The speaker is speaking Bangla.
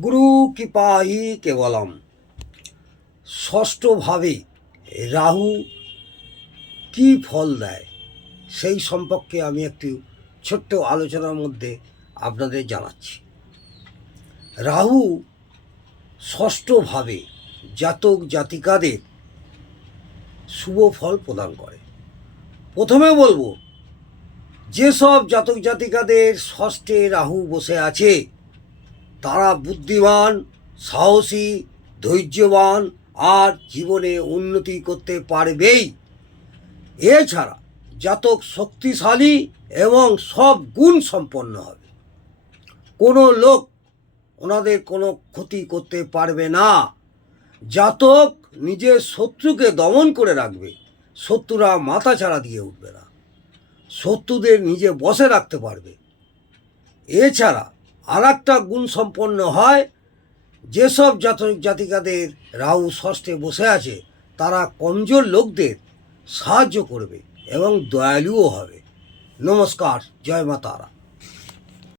গুরু কৃপাহি কেবলম। ষষ্ঠভাবে রাহু কি ফল দেয় সেই সম্পর্কে আমি একটি ছোট্ট আলোচনার মধ্যে আপনাদের জানাচ্ছি। রাহু ষষ্ঠভাবে জাতক জাতিকাদের শুভ ফল প্রদান করে। প্রথমে বলবো, যেসব জাতক জাতিকাদের ষষ্ঠে রাহু বসে আছে তারা বুদ্ধিমান, সাহসী, ধৈর্যবান আর জীবনে উন্নতি করতে পারবেই। এছাড়া জাতক শক্তিশালী এবং সব গুণ সম্পন্ন হবে। কোনো লোক ওনাদের কোনো ক্ষতি করতে পারবে না। জাতক নিজের শত্রুকে দমন করে রাখবে, শত্রুরা মাথা ছাড়া দিয়ে উঠবে না, শত্রুদের নিজে বশে রাখতে পারবে। এছাড়া আর একটা গুণ সম্পন্ন হয়, যেসব জাতক জাতিকাদের রাহু ষষ্ঠে বসে আছে তারা কমজোর লোকদের সাহায্য করবে এবং দয়ালুও হবে। নমস্কার, জয় মা তারা।